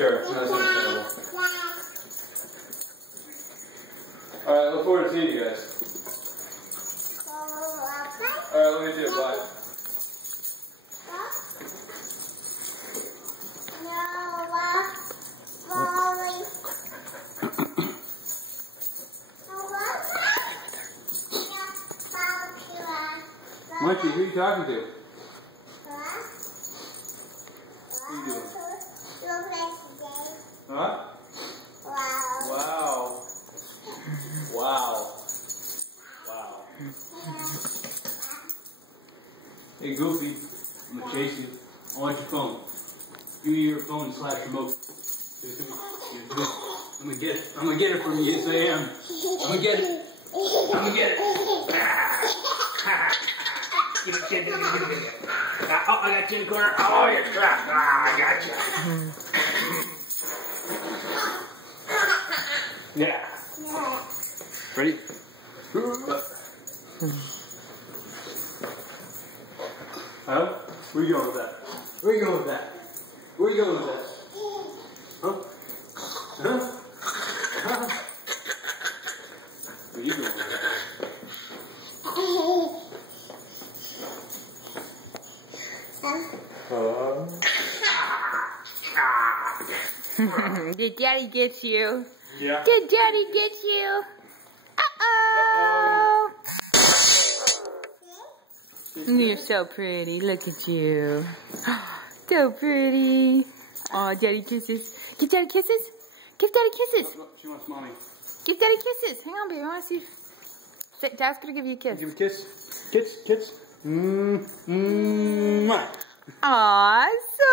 Sure, that's understandable. Alright, look forward to seeing you guys. Alright, let me do it. Bye. Monkey, who are you talking to? What are you doing? Huh? Wow. Wow. Wow. Hey Goofy, I'm gonna chase you. I want your phone. Give me your phone / remote. Give it to me. Give it to me. I'm gonna get it. I'm gonna get it from you. Yes, I am. I'm gonna get it. I'm gonna get it. Give it, give it, give it, give it. Oh, I got you in the corner. Oh, you're trapped. I got you. Yeah. Ready? Huh? Where you going with that? Where you going with that? Where you going with that? Huh? Huh? Huh? Where you going with that? Did Daddy get you? Yeah. Did Daddy get you? Uh-oh. You're so pretty. Look at you. So pretty. Aw, Daddy kisses. Give Daddy kisses. Give Daddy kisses. Look, she wants mommy. Give Daddy kisses. Hang on, baby. I want to see. Dad's going to give you a kiss. Give a kiss. Kiss. Kiss. Mwah. Aw, so